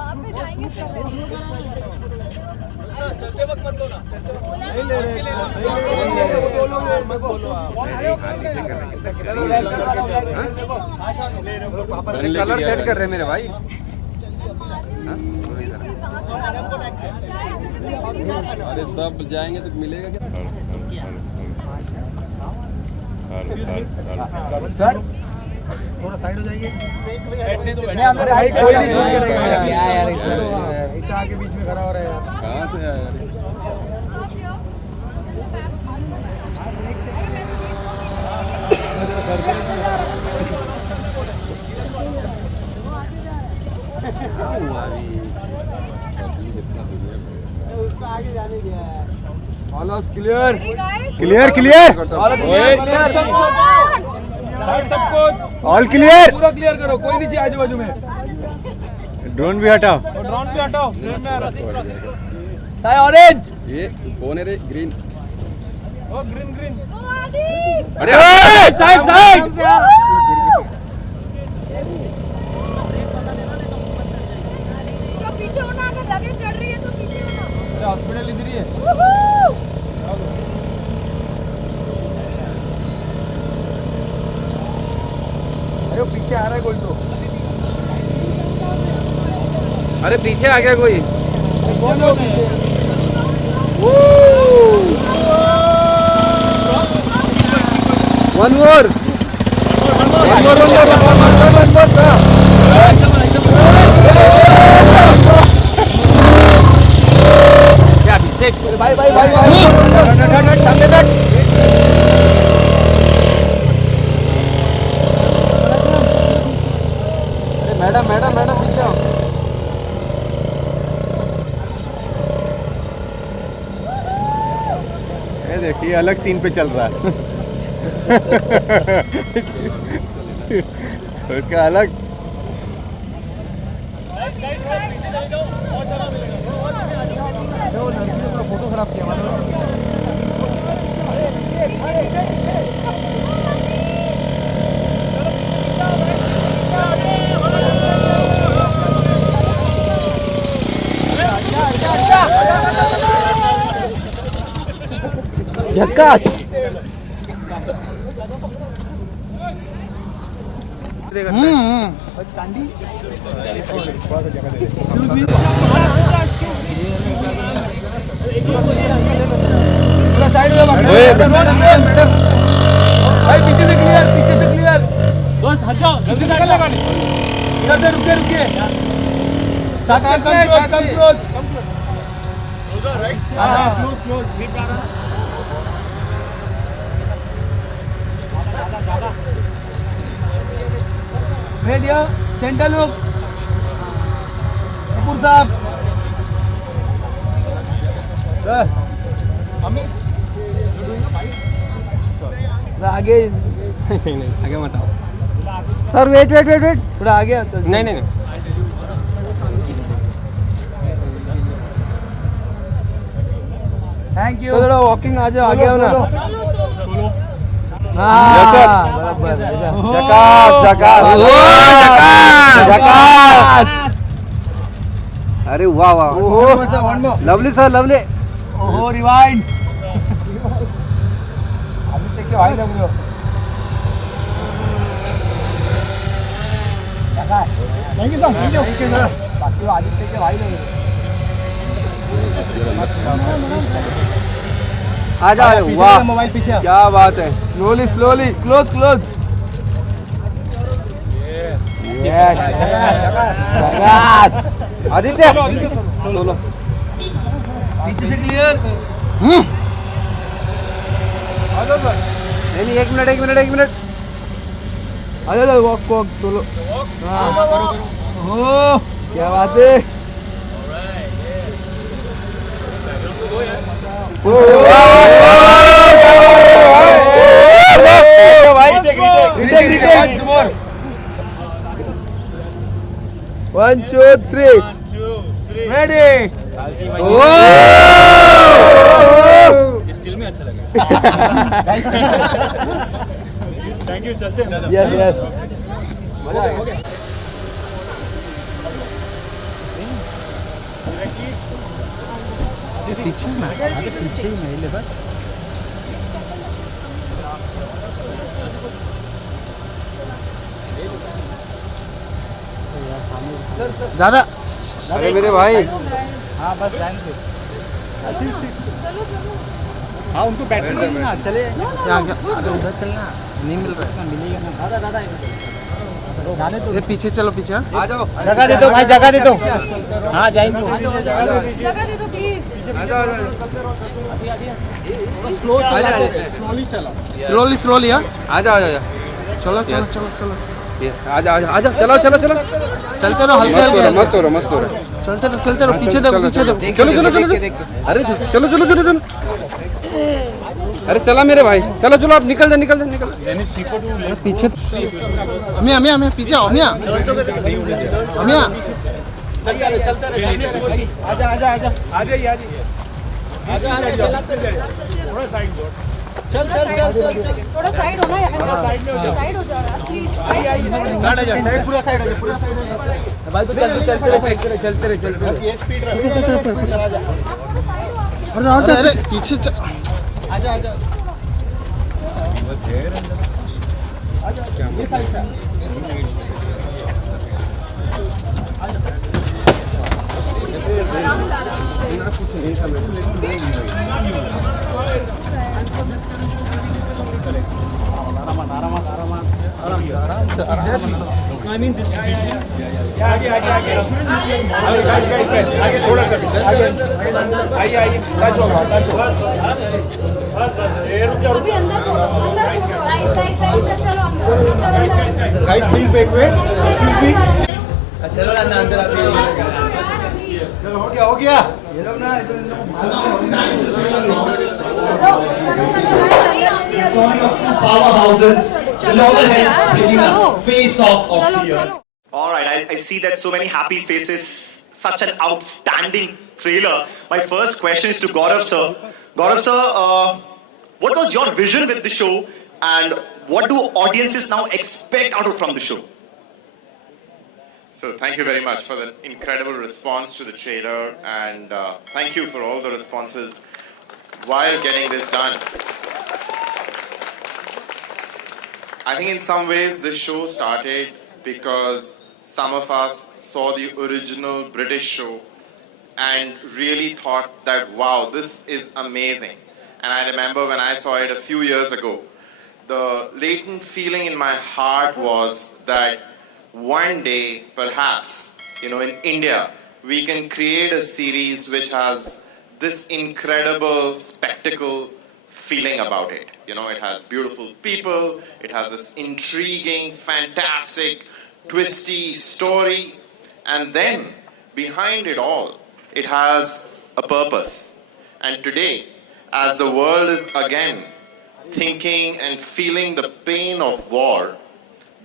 वहाँ पे जाएंगे फिर चलते वक्त मत लो ना। कलर सेट कर रहे मेरे भाई। अरे सब जाएंगे तो मिलेगा क्या? सर थोड़ा साइड हो जाइए। भाई कोई नहीं शूट करेगा यार, ऐसे आगे बीच में खड़ा हो रहा है यार। कहाँ से आया यार? उसको आगे जाने दिया है। All out clear clear clear all clear. पूरा क्लियर करो, कोई नहीं चाहिए आजू बाजू में। ड्रोन भी हटाओ। ड्रोन भी हटाओ। ऑरेंज ये कौन है रे? ग्रीन। ओ ग्रीन ग्रीन। अरे साइड साइड। पीछे होना, अगर लगेज चढ़ रही है तो पीछे होना। हॉस्पिटल इधर ही है। अरे पीछे आ रहा है कोई तो। अरे पीछे आ गया कोई। कौन है पीछे? वन मोर भाई भाई भाई मैडम मैडम मैडम पीछे आओ। ये देखिए अलग सीन पे चल रहा है। उसका अलग। फोटो खराब किया झक्कास। साइड में भाई पीछे से क्लियर। दोस्त हट जाओ, जल्दी निकल लगा। इधर से रुकिए रुकिए। साथ में कम क्लोज। राइट। हां क्लोज ठीक आ रहा। Radio centre look. कपूर साहब। आगे आगे मत आओ सर। वेट थोड़ा आगे। नहीं। Thank you. थोड़ा वॉकिंग आ जाओ, आगे आओ ना। बराबर। अरे वाह वाह, लवली सर लवली। ओहो रिवाइंड। आदित्य के भाई लग रहे हो। Thank you sir. बाकी वो आदित्य के भाई लग रहे हो। आ जाओ। वाह मोबाइल पीछे। क्या बात है। Slowly close. यस आदित्य चलो पीछे से क्लियर। नहीं एक मिनट आ जाओ वॉक सोलो। ओह क्या बात है। One, two, three. Ready. Still में अच्छा लगा। Thank you. चलते हैं। Yes. दादा अरे मेरे भाई हाँ उनको बैटरी देना चले उधर चलना नहीं मिल रहा है मिलेगा ना दादा जाने तो ये पीछे चलो पीछे आ जाओ जगह दे दो भाई जगह दे दो हाँ जाएंगे जगह दे दो प्लीज स्लोली स्लोली आ जाओ चलो चलो चलो चलो आ जाओ चलो चलो चलो चलते रहो हल्के हल्के मस्त हो रहो चलते रहो पीछे देखो चलो अरे चलो अरे चला मेरे भाई चलो आप निकल जा पीछे हमें पीछे आओ हमें थोड़ा साइड हो ना यार साइड हो जाओ यार प्लीज भाई तो चलते रहे ये स्पीड अरे पीछे आजा ये साइड से I mean this vision आगे थोड़ा सा आइए अभी अंदर फोटो चलो अंदर Guys, please make way. Excuse me. चलो ना अंदर चलो हो गया ये लोग ना powerhouses, loggerheads bringing us face off of the year. All right, I see that so many happy faces, such an outstanding trailer. My first question is to Gaurav sir. Gaurav sir, what was your vision with the show and what do audiences now expect from the show? So thank you very much for the incredible response to the trailer and thank you for all the responses while getting this done. I think in some ways this show started because some of us saw the original British show and really thought that, wow, this is amazing. And I remember when I saw it a few years ago, the latent feeling in my heart was that one day, perhaps, in India, we can create a series which has this incredible spectacle feeling about it. It has beautiful people, it has this intriguing, fantastic, twisty story, and then behind it all, it has a purpose. And today, as the world is again thinking and feeling the pain of war,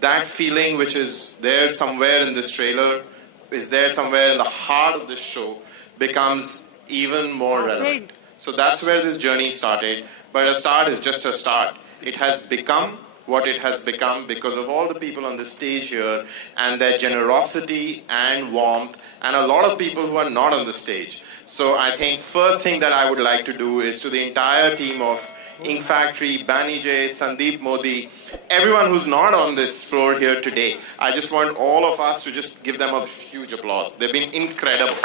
that feeling which is there somewhere in this trailer, is there somewhere in the heart of this show, becomes even more relevant. So that's where this journey started. But a start is just a start. It has become what it has become because of all the people on the stage here and their generosity and warmth and a lot of people who are not on the stage. So I think first thing that I would like to do is to the entire team of Ink Factory, Bani J, Sandeep Modi, everyone who's not on this floor here today, I just want all of us to just give them a huge applause. They've been incredible.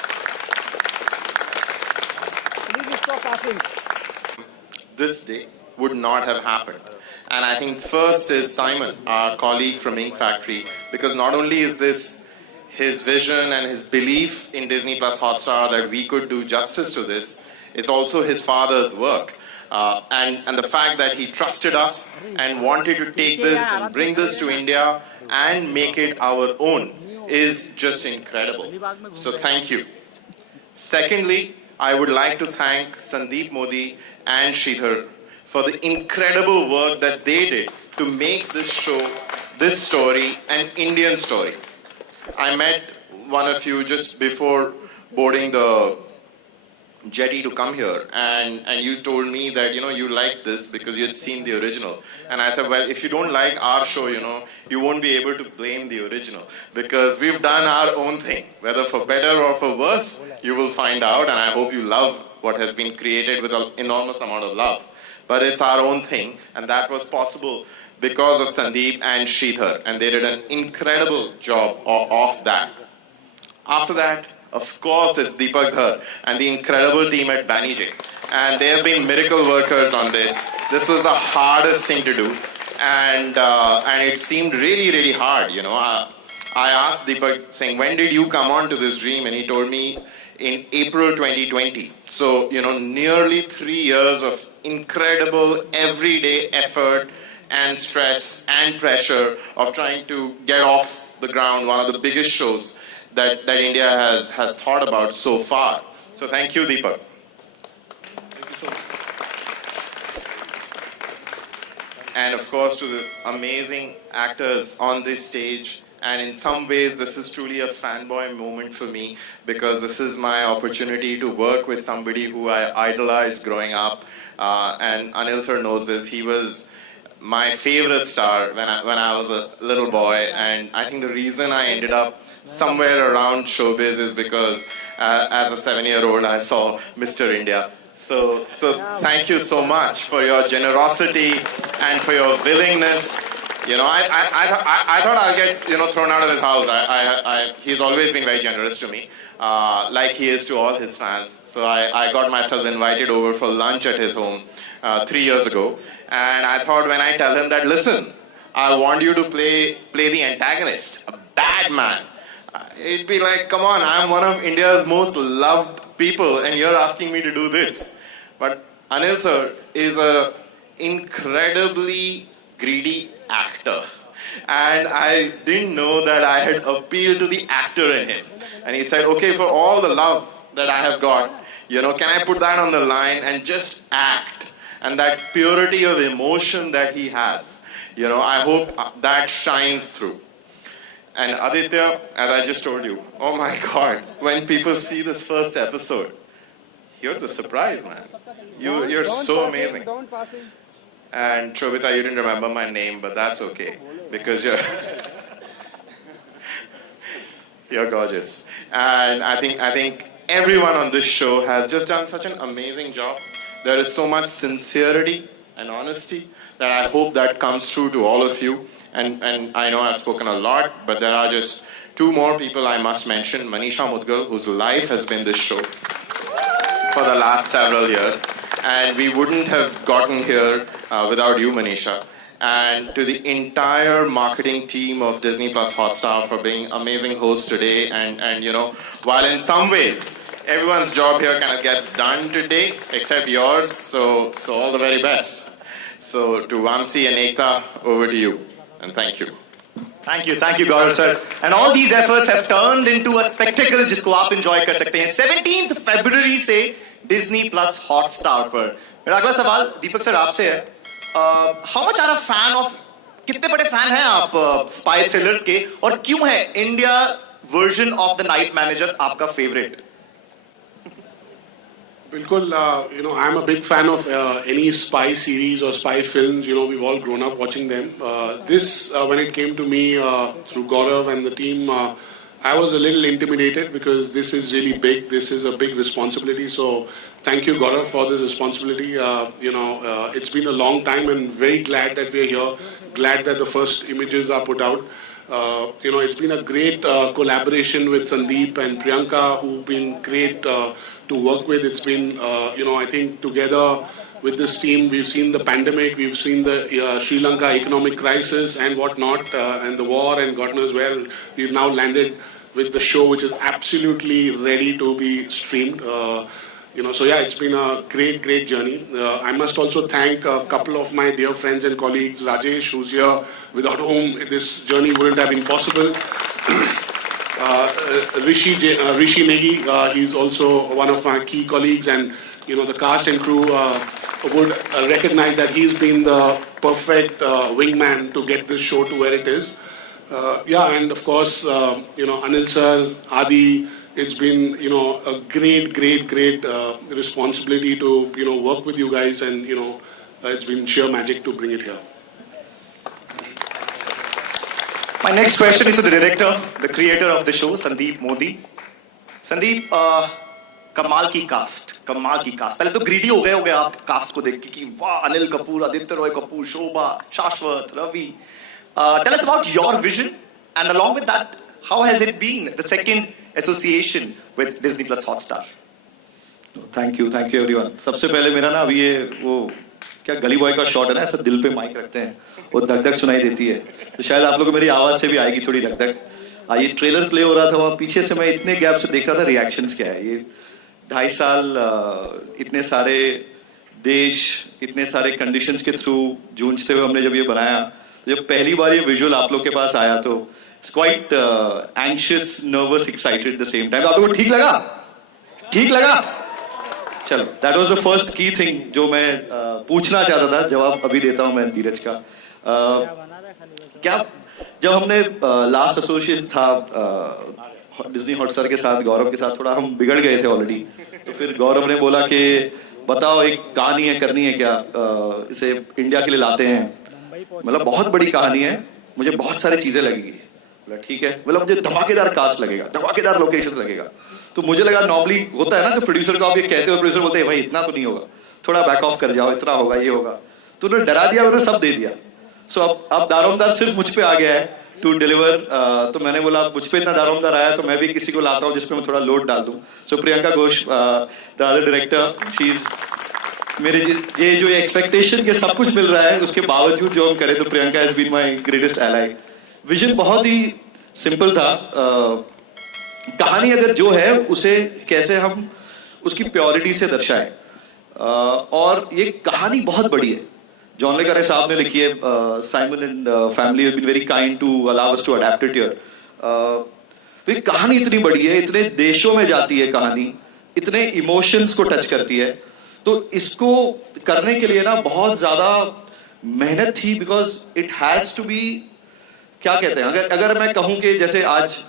This day would not have happened. And I think first is Simon, our colleague from Ink Factory, because not only is this his vision and his belief in Disney Plus Hotstar that we could do justice to this, it's also his father's work. And the fact that he trusted us and wanted to take this and bring this to India and make it our own is just incredible. So thank you. Secondly, I would like to thank Sandeep Modi and Sridhar for the incredible work that they did to make this show, this story, an Indian story. I met one of you just before boarding the jetty to come here, and you told me that you liked this because you had seen the original. And I said, well, if you don't like our show, you won't be able to blame the original because we've done our own thing, whether for better or for worse. enormous. You will find out, and I hope you love what has been created with an enormous amount of love. But it's our own thing, and that was possible because of Sandeep and Sridhar, and they did an incredible job of that. After that, of course, it's Deepak Dhar and the incredible team at Banijay. And they have been miracle workers on this. This was the hardest thing to do. And it seemed really, really hard, you know. I asked Deepak, saying, when did you come on to this dream? And he told me in April 2020. So, you know, nearly 3 years of incredible everyday effort and stress and pressure of trying to get off the ground one of the biggest shows that India has thought about so far. So thank you, Deepak. And of course to the amazing actors on this stage. And in some ways, this is truly a fanboy moment for me because this is my opportunity to work with somebody who I idolized growing up. And Anil sir knows this. He was my favorite star when I was a little boy. And I think the reason I ended up somewhere around showbiz is because as a 7-year-old, I saw Mr. India. So thank you so much for your generosity and for your willingness. You know, I thought I'll get, you know, thrown out of his house. He's always been very generous to me, like he is to all his fans. So I got myself invited over for lunch at his home 3 years ago. And I thought when I tell him that, listen, I want you to play the antagonist, a bad man. It'd be like, come on, I'm one of India's most loved people and you're asking me to do this. But Anil sir is an incredibly greedy actor. And I didn't know that I had appealed to the actor in him. And he said, okay, for all the love that I have got, you know, can I put that on the line and just act? And that purity of emotion that he has, you know, I hope that shines through. And Aditya, as I just told you, oh my God, when people see this first episode, you're the surprise, man. You're so amazing. And Shobhita, you didn't remember my name, but that's okay, because you're gorgeous. And I think everyone on this show has just done such an amazing job. There is so much sincerity and honesty that I hope that comes through to all of you. And I know I've spoken a lot, but there are just 2 more people I must mention. Manisha Mudgal, whose life has been this show for the last several years. And we wouldn't have gotten here without you, Manisha. And to the entire marketing team of Disney Plus Hotstar for being amazing hosts today. And you know, while in some ways, everyone's job here kind of gets done today, except yours. So all the very best. So to Vamsi and Ekta, over to you. And thank you. Thank you, Gaurav sir. And all these efforts have turned into a spectacle जिसको आप enjoy कर सकते हैं. 17th February से Disney Plus Hotstar पर. मेरा अगला सवाल दीपक सर आपसे है. How much are a fan of? कितने बड़े fan हैं आप spy thrillers के? और क्यों है India version of The Night Manager आपका favorite? Bilkul, you know, I'm a big fan of any spy series or spy films. You know, we've all grown up watching them. This, when it came to me through Gaurav and the team, I was a little intimidated because this is really big. This is a big responsibility. So thank you, Gaurav, for this responsibility. You know, it's been a long time and very glad that we're here. Glad that the first images are put out. You know, it's been a great collaboration with Sandeep and Priyanka, who've been great to work with. It's been, you know, I think together with this team, we've seen the pandemic, we've seen the Sri Lanka economic crisis and whatnot, and the war, and God knows where we've now landed with the show, which is absolutely ready to be streamed. You know, so yeah, it's been a great, great journey. I must also thank a couple of my dear friends and colleagues, Rajesh, who's here, without whom this journey wouldn't have been possible. Rishi Negi, he's also one of my key colleagues, and you know, the cast and crew would recognize that he's been the perfect wingman to get this show to where it is. Yeah, and of course, you know, Anil sir, Adi, it's been, you know, a great, great, great responsibility to, you know, work with you guys, and, you know, it's been sheer magic to bring it here. My next question is to the director, the creator of the show, Sandeep Modi. Sandeep, कमाल की cast, कमाल की cast. पहले तो greedy हो गए आप cast को देख के कि वाह, अनिल कपूर, आदित्य रॉय कपूर, शोभा, शाश्वत, Ravi. Tell us about your vision, and along with that, how has it been the second association with Disney Plus Hotstar? Thank you everyone. सबसे पहले मेरा ना अभी ये वो क्या गली बॉय का शॉट है ना, ऐसा दिल पे माइक रखते हैं, वो धक धक सुनाई देती है, तो शायद आप लोगों को मेरी आवाज से भी आएगी थोड़ी धक धक. ये ट्रेलर प्ले हो रहा था, वहाँ पीछे से मैं इतने गैप से देख रहा था रिएक्शंस क्या है. ये 2.5 साल इतने सारे देश, इतने सारे कंडीशंस के थ्रू जूझते हुए हमने जब ये बनाया, तो जब पहली बार ये विजुअल आप लोग के पास आया तो it's quite anxious, nervous, excited at the same time. आप लोगों को ठीक लगा? चलो, that was the first key thing जो मैं पूछना चाहता था. जवाब अभी देता हूं मैं धीरज का. क्या जब हमने लास्ट एसोसिएशन था डिज्नी हॉटस्टार के साथ, गौरव के साथ थोड़ा हम बिगड़ गए थे ऑलरेडी, तो फिर गौरव ने बोला कि बताओ एक कहानी है, करनी है क्या, इसे इंडिया के लिए लाते हैं. मतलब बहुत बड़ी कहानी है, मुझे बहुत सारी चीजें लगेगी. ठीक है, मतलब मुझे धमाकेदार कास्ट लगेगा, धमाकेदार लोकेशन लगेगा. तो मुझे लगा नॉर्मली होता है ना, तो प्रोड्यूसर को आप ये कहते हो, प्रोड्यूसर बोलते हैं भाई इतना तो नहीं होगा, थोड़ा बैक ऑफ कर जाओ, इतना होगा, ये होगा. तो उन्होंने डरा दिया, उन्होंने सब दे दिया. सो अब दारोमदार सिर्फ मुझ पे आ गया है टू डिलीवर. तो मैंने बोला मुझ पे इतना दारोमदार आया तो मैं भी किसी को लाता हूँ जिसपे मैं थोड़ा लोड डाल दूं. So Priyanka Ghosh, the other director, she is मेरे ये जो एक्सपेक्टेशन के सब कुछ मिल रहा है उसके बावजूद जो हम करें, तो Priyanka has been my greatest ally. Vision बहुत ही सिंपल था. कहानी अगर जो है उसे कैसे हम उसकी प्योरिटी से दर्शाएं, और ये कहानी बहुत बड़ी है. जॉन ले करे साहब ने लिखी है. Simon and family have been very kind to allow us to adapt it here. ये कहानी इतनी बड़ी है, इतने देशों में जाती है कहानी, इतने इमोशंस को टच करती है. तो इसको करने के लिए ना बहुत ज्यादा मेहनत थी, because it has to be, क्या कहते हैं, अगर मैं कहूं कि जैसे आज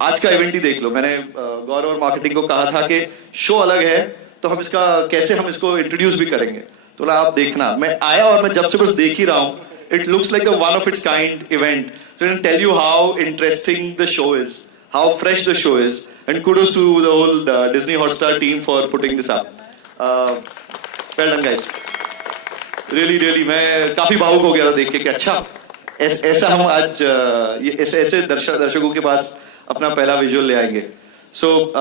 का इवेंट ही देख लो, मैंने गौरव और मार्केटिंग को कहा था कि शो अलग है तो हम इसका कैसे हम इसको इंट्रोड्यूस भी करेंगे. तो आप देखना, मैं आया और मैं जब से बस देख ही रहा हूँ, it looks like the one of its kind event. So I can tell you how interesting the show is, how fresh the show is, and kudos to the whole Disney Hotstar team for putting this up. Well done guys. Really मैं काफी भावुक हो गया था देख के कि अच्छा ऐसा हम आज ये ऐसे दर्शकों के पास अपना पहला विजुअल ले आएंगे. सो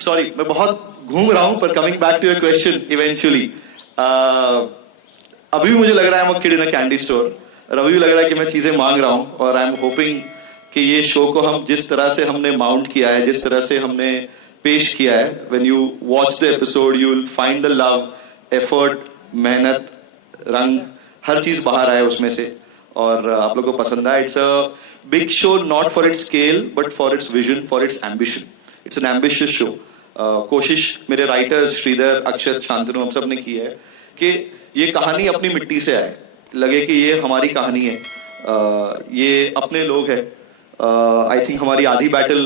सॉरी मैं बहुत घूम रहा हूँ, पर coming back to your question eventually, अभी भी मुझे लग रहा है I'm a kid in a candy store. और अभी भी लग रहा है कि मैं चीजें मांग रहा हूँ, और आई एम होपिंग कि ये शो को हम जिस तरह से हमने माउंट किया है, जिस तरह से हमने पेश किया है, when you watch the episode you will find the love, effort, मेहनत, रंग, हर चीज बाहर आए उसमें से, और आप लोगों को पसंद आए. It's a big show not for its scale but for its vision, for its ambition. It's an ambitious show. कोशिश मेरे राइटर्स श्रीधर, अक्षत, शांतनु, हम सब ने की है कि ये कहानी अपनी मिट्टी से आए, लगे कि ये हमारी कहानी है, ये अपने लोग हैं. आई थिंक हमारी आधी बैटल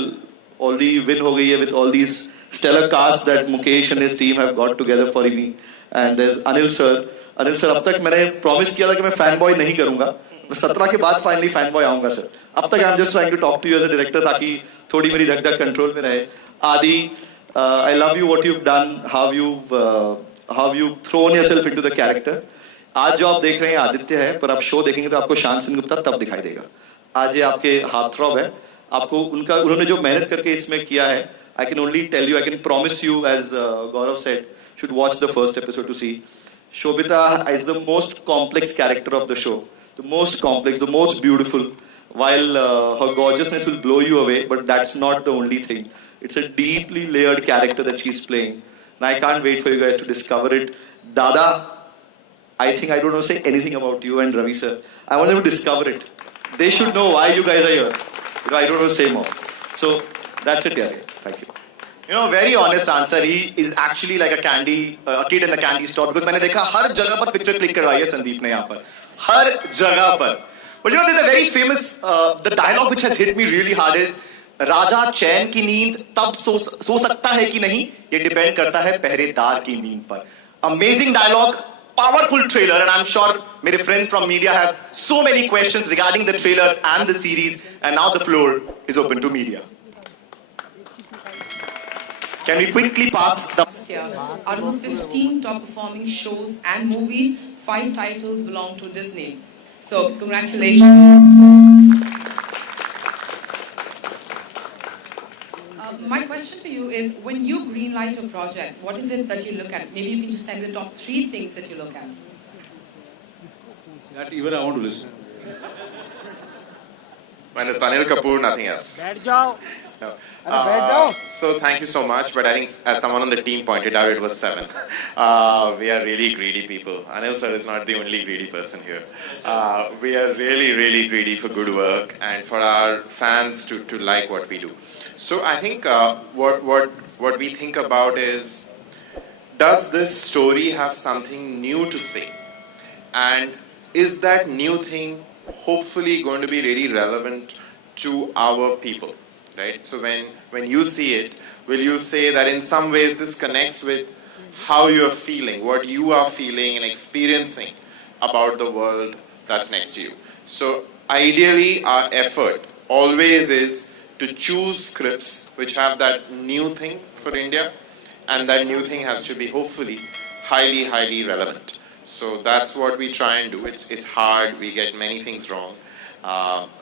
ऑलरेडी विन हो गई है with all these stellar cast that Mukesh and his team have got together for me. And there is Anil sir. अब तक मैंने प्रॉमिस किया था कि मैं फैन बॉय नहीं करूंगा, मैं 17 के बाद फाइनली फैन बॉय आऊंगा सर. अब तक I am just trying to talk to you as a director, ताकि थोड़ी मेरी धक धक कंट्रोल में रहे. Adi, I love you what you have done, how you thrown yourself into the character. आज जो आप देख रहे हैं आदित्य है, पर आप शो देखेंगे तो आपको शांत सिंह गुप्ता तब दिखाई देगा. आज ये आपके हाथ थ्रॉब है, आपको उन्होंने जो मेहनत करके इसमें किया है, I can only tell you, I can promise you as Gaurav said, should watch the first episode to see. Shobhita is the most complex character of the show, the most complex, the most beautiful. While her gorgeousness will blow you away, but that's not the only thing. It's a deeply layered character that she's playing, and I can't wait for you guys to discover it. Dada, I think I don't want to say anything about you and Ravi sir. I want them to discover it. They should know why you guys are here. I don't want to say more. So that's it, yeah. Thank you. You know, very honest answer. He is actually like a kid in the candy store. Because मैंने देखा हर जगह पर picture click करवाई है संदीप ने यहाँ पर, हर जगह पर. But you know, there's a very famous the dialogue which has hit me really hard is, राजा चैन की नींद तब सो सकता है कि नहीं, ये डिपेंड करता है पहरेदार की नींद पर. Amazing dialogue, powerful trailer, and I'm sure मेरे friends from media have so many questions regarding the trailer and the series, and now the floor is open to media. Can we quickly pass the... Out of the 15 top performing shows and movies, 5 titles belong to Disney. So, congratulations. My question to you is, when you greenlight a project, what is it that you look at? Maybe you can just tell me the top 3 things that you look at. That even I want to listen. When it's Anil Kapoor, nothing else. जाओ No. So thank you so much, but I think as someone on the team pointed out, it was 7. We are really greedy people. Anil sir is not the only greedy person here. We are really, really greedy for good work and for our fans to like what we do. So I think what we think about is, does this story have something new to say? And is that new thing hopefully going to be really relevant to our people, right? So when you see it, will you say that in some ways this connects with how you're feeling, what you are feeling and experiencing about the world that's next to you? So ideally, our effort always is to choose scripts which have that new thing for India, and that new thing has to be hopefully highly, highly relevant. So that's what we try and do. It's hard, we get many things wrong,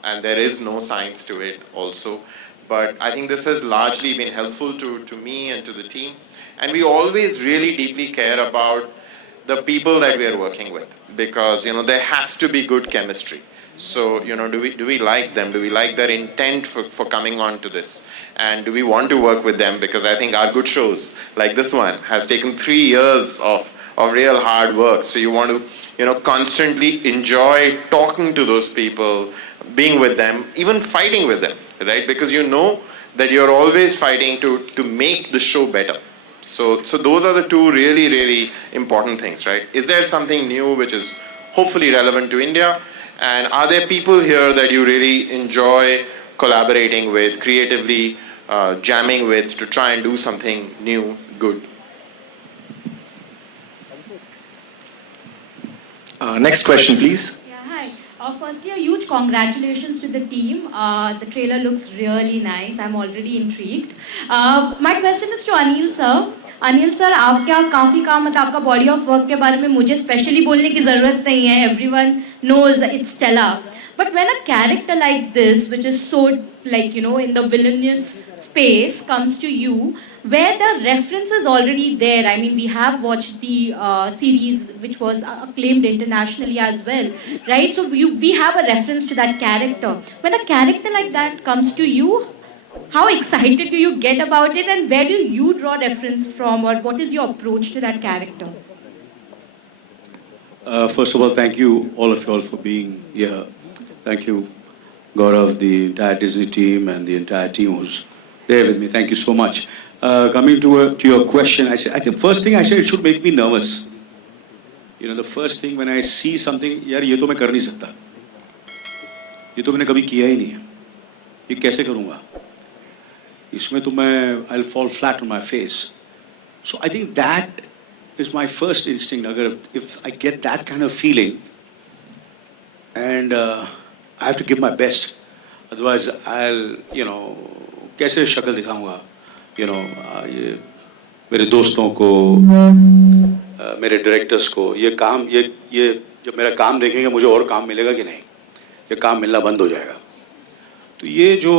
and there is no science to it also. But I think this has largely been helpful to me and to the team. And we always really deeply care about the people that we are working with, because, you know, there has to be good chemistry. So, you know, do we like them? Do we like their intent for coming on to this? And do we want to work with them? Because I think our good shows, like this one, has taken 3 years of real hard work. So you want to, you know, constantly enjoy talking to those people, being with them, even fighting with them, right? Because you know that you're always fighting to make the show better. So those are the 2 really, really important things, right? Is there something new which is hopefully relevant to India? And are there people here that you really enjoy collaborating with, creatively jamming with, to try and do something new, good? Next question, please. Yeah, hi. Firstly, a huge congratulations to the team. The trailer looks really nice. I'm already intrigued. My question is to Anil sir. Anil sir, आपका काफी काम मतलब आपका body of work के बारे में मुझे specially बोलने की ज़रूरत नहीं है. Everyone knows it's stellar. But when a character like this, which is so, like, you know, in the villainous space, comes to you, where the reference is already there. I mean, we have watched the series, which was acclaimed internationally as well, right? So we have a reference to that character. When a character like that comes to you, how excited do you get about it, and where do you draw reference from, or what is your approach to that character? First of all, thank you, all of you all, for being here. Thank you, Gaurav, the entire Disney team, and the entire team who's there with me. Thank you so much. Coming to your question, I think first thing I said, it should make me nervous. You know, the first thing when I see something, यार ये तो मैं कर नहीं सकता, ये तो मैंने कभी किया ही नहीं है, ये कैसे करूँगा? इसमें तो मैं I'll fall flat on my face. So I think that is my first instinct. अगर if I get that kind of feeling, and I have to give my best, otherwise I'll, you know, कैसे शक्ल दिखाऊंगा, you know, ये मेरे दोस्तों को, मेरे directors को, ये काम, ये जब मेरा काम देखेंगे मुझे और काम मिलेगा कि नहीं, ये काम मिलना बंद हो जाएगा. तो ये जो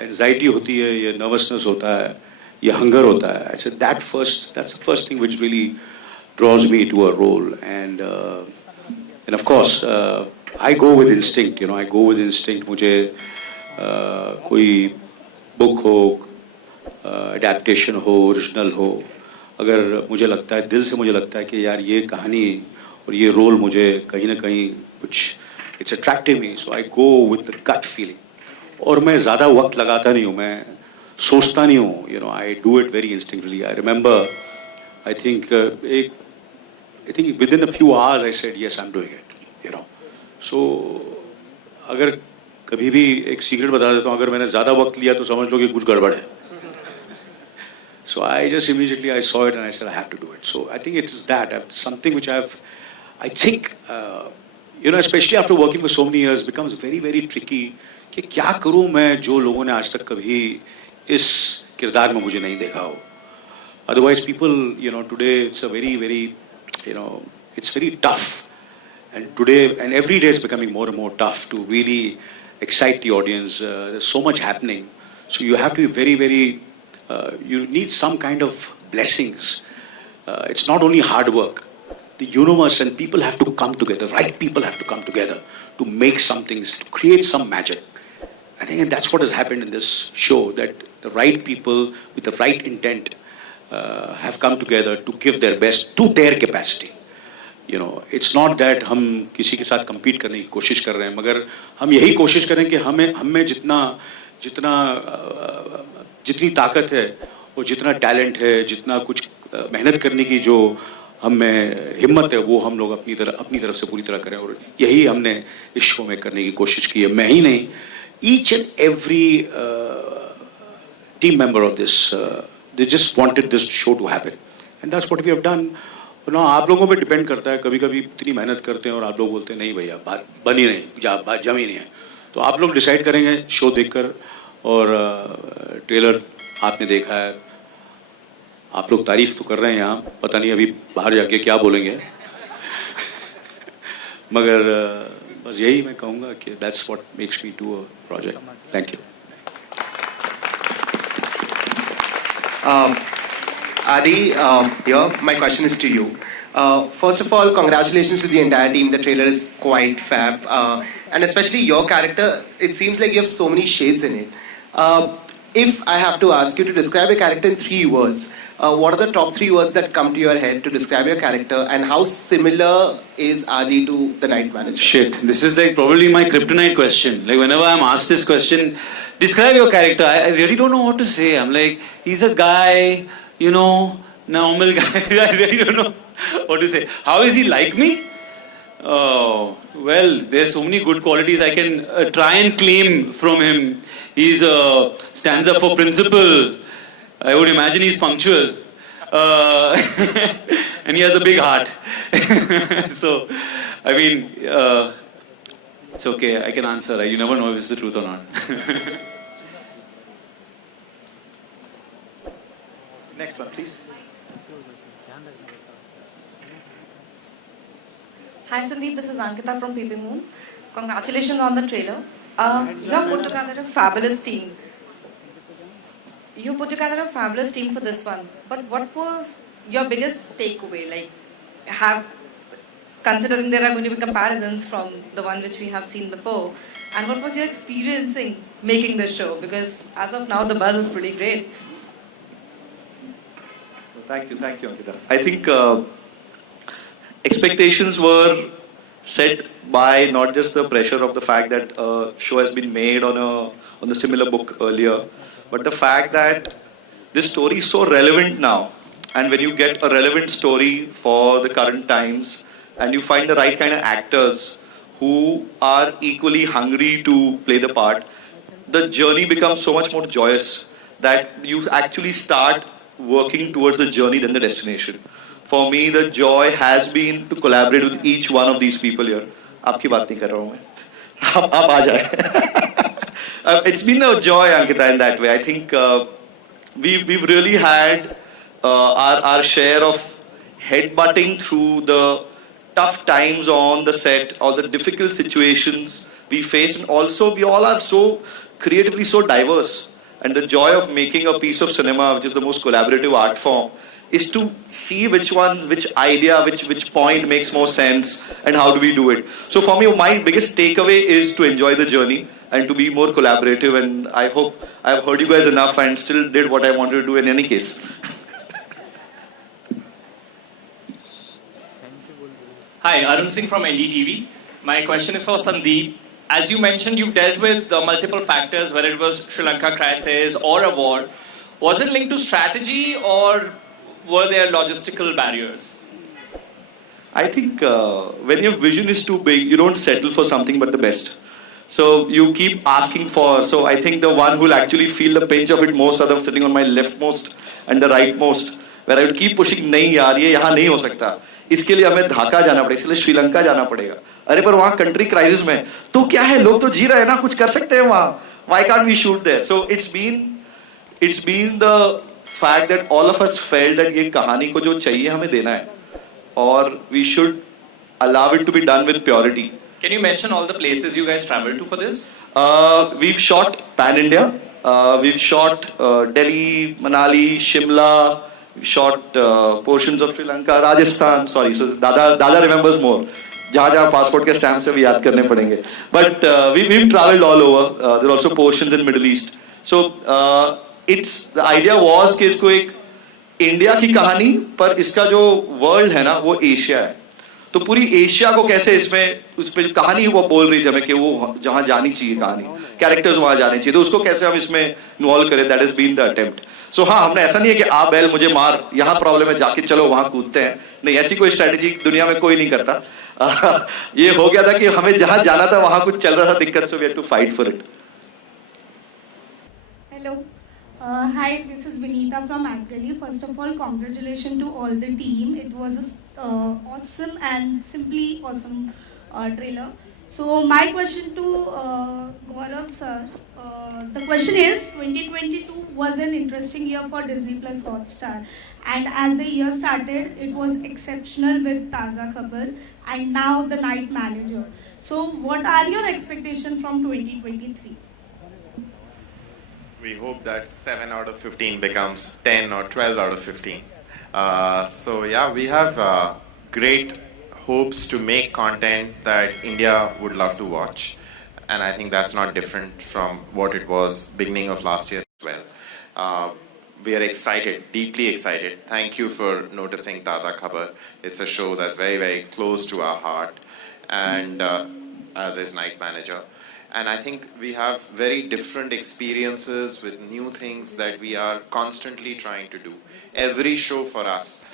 एंजाइटी होती है, ये नर्वसनेस होता है, ये हंगर होता है, I said that's the first thing which really draws me to a role. And of course I go with instinct, you know, I go with instinct. मुझे कोई बुक हो, adaptation हो, original हो, अगर मुझे लगता है, दिल से मुझे लगता है कि यार ये कहानी और ये रोल मुझे कहीं ना कहीं कुछ, it's attracting me, so I go with the gut feeling. और मैं ज़्यादा वक्त लगाता नहीं हूँ, मैं सोचता नहीं हूँ, you know, I do it very instinctively. I remember, I think within a few hours I said yes, I'm doing it, you know. So अगर कभी भी एक सीक्रेट बता देता हूँ, अगर मैंने ज़्यादा वक्त लिया तो समझ लो कि कुछ गड़बड़ है. So I just immediately I saw it and I said I have to do it. So I think it's that something which I think you know, especially after working for so many years, becomes very, very tricky कि क्या करूँ मैं जो लोगों ने आज तक कभी इस किरदार में मुझे नहीं देखा हो. Otherwise, people, today it's a very, very, it's very tough. And today, and every day it's becoming more and more tough to really excite the audience. There's so much happening. So you have to be very, very, you need some kind of blessings. It's not only hard work. The universe and people have to come together. Right people have to come together to make something, to create some magic. I think that's what has happened in this show, that the right people with the right intent have come together to give their best to their capacity. It's not that हम किसी के साथ compete करने की कोशिश कर रहे हैं, मगर हम यही कोशिश करें कि हमें जितनी ताकत है और जितना टैलेंट है, जितना कुछ मेहनत करने की जो हमें हिम्मत है, वो हम लोग अपनी तरफ से पूरी तरह करें. और यही हमने इस शो में करने की कोशिश की है. मैं ही नहीं, each and every team member of this, they just wanted this show to happen, and that's what we have done. आप लोगों पे डिपेंड करता है. कभी कभी इतनी मेहनत करते हैं और आप लोग बोलते हैं नहीं भैया बात बनी नहीं, बात जमी नहीं है. तो आप लोग डिसाइड करेंगे शो देखकर. और ट्रेलर आपने देखा है, आप लोग तारीफ तो कर रहे हैं यहाँ, पता नहीं अभी बाहर जाके क्या बोलेंगे. मगर बस यही मैं कहूँगा कि that's what makes me do a project. Thank you. Adi, here, my question is to you. First of all, congratulations to the entire team. The trailer is quite fab. And especially your character, it seems like you have so many shades in it. If I have to ask you to describe your character in 3 words, what are the top 3 words that come to your head to describe your character, and how similar is Adi to the Night Manager? Shit, this is like probably my kryptonite question. Like whenever I'm asked this question, describe your character, I really don't know what to say. I'm like, he's a guy, normal guy. I really don't know what to say. How is he like me? Oh, well, there's so many good qualities I can try and claim from him. He's stands up for principle. I would imagine he's punctual. And he has a big heart. So, I mean, it's okay, I can answer. You never know if it's the truth or not. Next one, please. Hi Sandeep, this is Ankita from PP Moon. Congratulations on the trailer. You have put together a fabulous team. You put together a fabulous team for this one. But what was your biggest takeaway? Like, considering there are going to be comparisons from the one which we have seen before, and what was your experience in making this show? Because as of now, the buzz is pretty great. Thank you, Ankita. I think expectations were set by not just the pressure of the fact that a show has been made on the similar book earlier, but the fact that this story is so relevant now. And when you get a relevant story for the current times, and you find the right kind of actors who are equally hungry to play the part, the journey becomes so much more joyous that you actually start working towards the journey than the destination. For me, the joy has been to collaborate with each one of these people here. आपकी बात नहीं कर रहा हूँ मैं. आप आ जाए. It's been a joy, Ankita, in that way. I think we've really had our share of headbutting through the tough times on the set, all the difficult situations we faced, and also we all are so creatively so diverse. And the joy of making a piece of cinema, which is the most collaborative art form, is to see which idea, which point makes more sense, and how do we do it. So for me, my biggest takeaway is to enjoy the journey and to be more collaborative, and I hope I've heard you guys enough and still did what I wanted to do in any case. Hi, Arun Singh from NDTV. My question is for Sandeep. As you mentioned, you've dealt with multiple factors, whether it was Sri Lanka crisis or a war. Was it linked to strategy, or were there logistical barriers? I think when your vision is too big, you don't settle for something but the best. So you keep asking for. So I think the one who will actually feel the pinch of it most are the sitting on my leftmost and the rightmost, where I would keep pushing. नहीं यार, ये यहाँ नहीं हो सकता. इसके लिए हमें ढाका जाना पड़ेगा, इसलिए श्रीलंका जाना पड़ेगा. अरे पर वहाँ कंट्री क्राइसिस में तो क्या है, लोग तो जी रहे हैं ना, कुछ कर सकते हैं वहाँ. Why can't we shoot there? So it's been it's been the fact that all of us felt that ये कहानी को जो चाहिए हमें देना है, और we should allow it to be done with purity. Can you mention all the places you guys traveled to for this? We've shot Pan India. We've shot Delhi, Manali, Shimla. We've shot portions of Sri Lanka, Rajasthan. Sorry, so Dada remembers more. जहाँ passport के stamp से भी याद करने पड़ेंगे. But we've traveled all over. There are also portions in Middle East. So it's the idea was कि इसको एक इंडिया की कहानी पर इसका जो वर्ल्ड है ना वो एशिया है. तो पूरी एशिया को कैसे इसमें उस पे कहानी वो बोल रही है हमें कि वो जहां जानी चाहिए कहानी, कैरेक्टर्स वहां जाने चाहिए, तो उसको कैसे हम इसमें इन्वॉल्व करें. That is been the attempt. So हाँ, हमने ऐसा नहीं है कि आ बैल मुझे मार, यहाँ प्रॉब्लम है जाके चलो वहां कूदते हैं. नहीं, ऐसी कोई स्ट्रेटेजी दुनिया में कोई नहीं करता. ये हो गया था कि हमें जहां जाना था वहां कुछ चल रहा था दिक्कत, so we had to fight for it. Hello. Hi, this is Vinita from Actually. First of all, congratulations to all the team. It was an awesome and simply awesome trailer. So my question to Gaurav sir, the question is, 2022 was an interesting year for Disney Plus Hotstar, and as the year started, it was exceptional with Taza Khabar and now The Night Manager. So what are your expectations from 2023? We hope that 7 out of 15 becomes 10 or 12 out of 15. So yeah, we have great hopes to make content that India would love to watch. And I think that's not different from what it was beginning of last year as well. We are excited, deeply excited. Thank you for noticing Taza Khabar. It's a show that's very, very close to our heart. And as is Night Manager. And I think we have very different experiences with new things that we are constantly trying to do. Every show for us,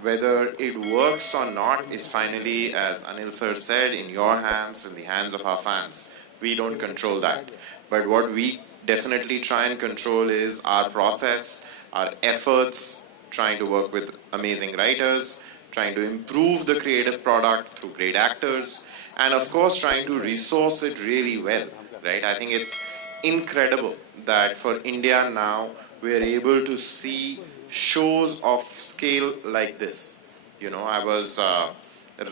whether it works or not, is finally, as Anil sir said, in your hands, in the hands of our fans. We don't control that. But what we definitely try and control is our process, our efforts, trying to work with amazing writers, trying to improve the creative product through great actors, and of course trying to resource it really well, right? I think it's incredible that for India now we are able to see shows of scale like this. You know, I was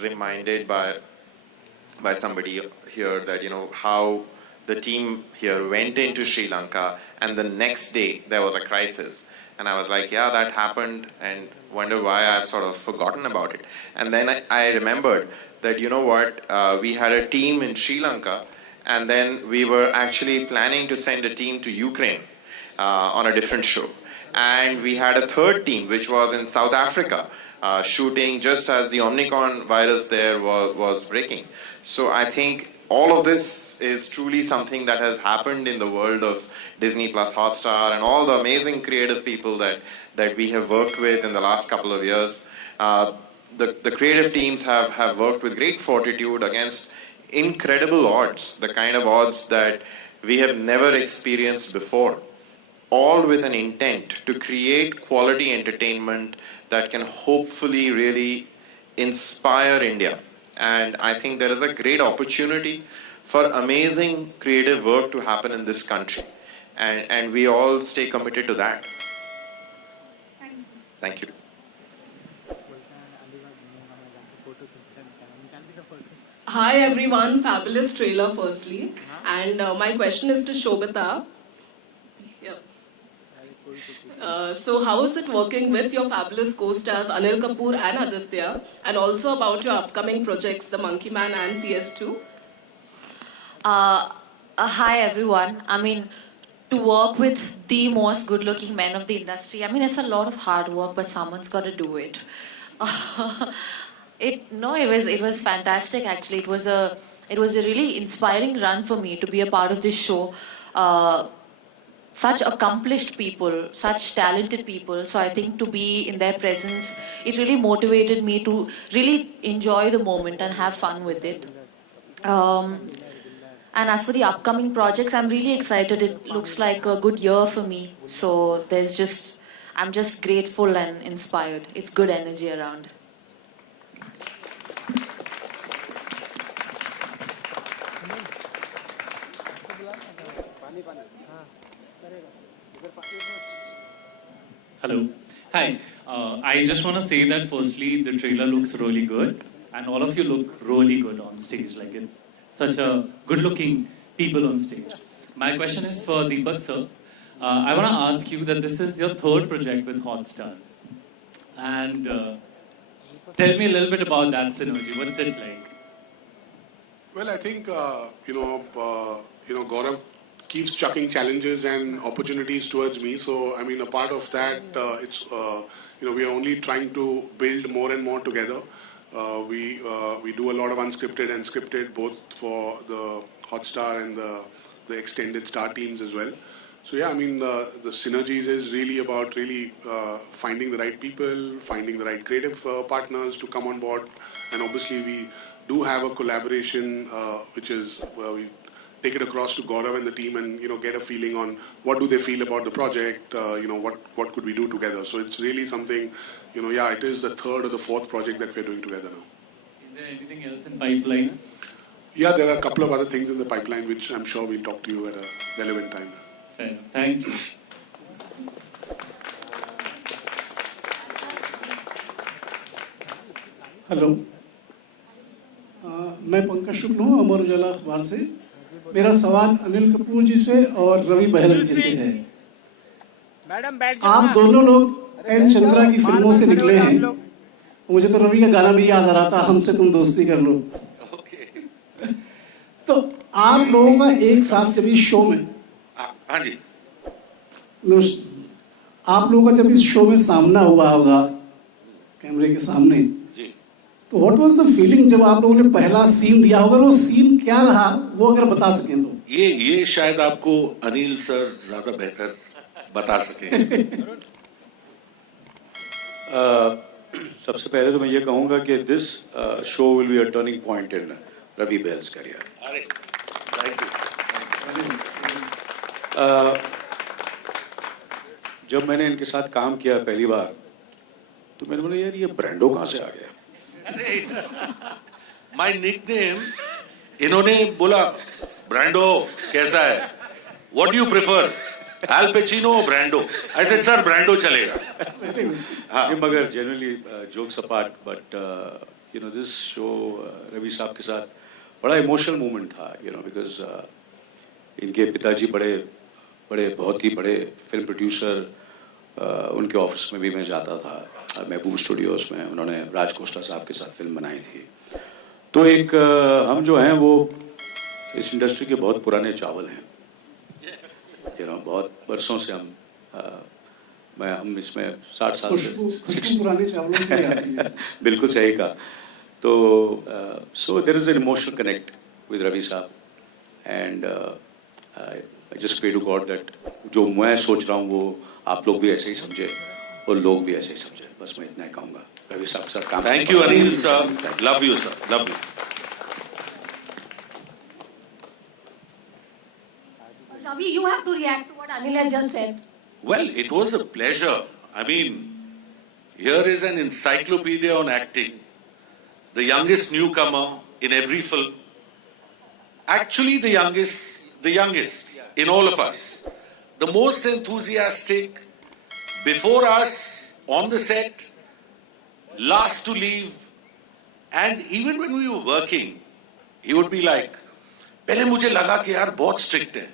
reminded by somebody here that, you know, how the team here went into Sri Lanka and the next day there was a crisis. And I was like, yeah, that happened, and wonder why I've sort of forgotten about it. And then I remembered that, you know what, we had a team in Sri Lanka, and then we were actually planning to send a team to Ukraine on a different show. And we had a third team, which was in South Africa, shooting just as the Omicron virus there was breaking. So I think all of this is truly something that has happened in the world of Disney Plus Hotstar and all the amazing creative people that we have worked with in the last couple of years. The creative teams have worked with great fortitude against incredible odds, the kind of odds that we have never experienced before, all with an intent to create quality entertainment that can hopefully really inspire India. And I think there is a great opportunity for amazing creative work to happen in this country. And we all stay committed to that. Thank you. Hi everyone, fabulous trailer firstly. And my question is to Shobhita. So how is it working with your fabulous co-stars Anil Kapoor and Aditya, and also about your upcoming projects, The Monkey Man and PS2? Hi everyone. I mean, to work with the most good-looking men of the industry, I mean, it's a lot of hard work, but someone's got to do it. It was fantastic actually. It was a really inspiring run for me to be a part of this show. Such accomplished people, such talented people. So I think to be in their presence, it really motivated me to really enjoy the moment and have fun with it. And as for the upcoming projects, I'm really excited. It looks like a good year for me. So I'm just grateful and inspired. It's good energy around. Hello. Hi. I just want to say that firstly, the trailer looks really good, and all of you look really good on stage. Like it's such a good-looking people on stage. My question is for Deepak sir. I want to ask you that this is your third project with Hotstar, and tell me a little bit about that synergy. What's it like? Well, I think Gaurav keeps chucking challenges and opportunities towards me. So I mean, a part of that, it's we are only trying to build more and more together. We do a lot of unscripted and scripted, both for the Hotstar and the extended Star teams as well. So yeah, I mean, the synergies is really about finding the right people, finding the right creative partners to come on board, and obviously we do have a collaboration, which is we take it across to Gaurav and the team, and get a feeling on what do they feel about the project, what could we do together. So it's really something, it is the third or the fourth project that we're doing together now. Is there anything else in pipeline? Yeah, there are a couple of other things in the pipeline which I'm sure we'll talk to you at a relevant time. Thank you. Hello, मैं पंकज शुक्ल हूँ अमर उजाला अखबार से। मेरा सवाल अनिल कपूर जी से और रवि बहल जी से है। आप दोनों लोग एन चंद्रा की फिल्मों से निकले हैं। मुझे तो रवि का गाना भी याद आ रहा था, हमसे तुम दोस्ती कर लो। तो आप लोगों का एक साथ जब इस शो में, हाँ जी, आप लोगों का जब इस शो में सामना हुआ होगा कैमरे के सामने, तो व्हाट वाज द फीलिंग जब आप लोगों ने पहला सीन दिया होगा? वो सीन क्या रहा, वो अगर बता सकें तो। ये शायद आपको अनिल सर ज्यादा बेहतर बता सके। सबसे पहले तो मैं ये कहूँगा कि this show will be a turning point in Ravi Bahl's career. जब मैंने इनके साथ काम किया पहली बार, तो मैंने बोला यार ये ब्रांडो कहाँ से आ गया। माय निकनेम, इन्होंने बोला ब्रांडो कैसा है, what do you prefer, Al Pacino Brando? I said sir Brando चलेगा। हाँ, मगर generally jokes apart, but this show Ravi साहब के साथ बड़ा इमोशनल मोमेंट था, बिकॉज इनके पिताजी बहुत ही बड़े फिल्म प्रोड्यूसर, उनके ऑफिस में भी मैं जाता था, महबूब स्टूडियोज में। उन्होंने राज कोस्टा साहब के साथ फिल्म बनाई थी। तो एक हम जो हैं वो इस इंडस्ट्री के बहुत पुराने चावल हैं, बहुत बरसों से हम इसमें 60 साल से पुराने चावलों की बिल्कुल सही कहा। तो so there is an emotional connect with Ravi साहब, and I just pray to God that जो मैं सोच रहा हूँ वो आप लोग भी ऐसे ही समझे और लोग भी ऐसे ही समझे। बस मैं इतना ही कहूँगा। रवि साहब सर काम। Thank you Anil sir, love you sir, love you. Ravi, you have to react to what Anil has just said. Well, it was a pleasure. I mean, here is an encyclopedia on acting, the youngest newcomer in every film. Actually, the youngest in all of us, the most enthusiastic, before us, on the set, last to leave, and even when we were working, he would be like, "पहले मुझे लगा कि यार बहुत strict है."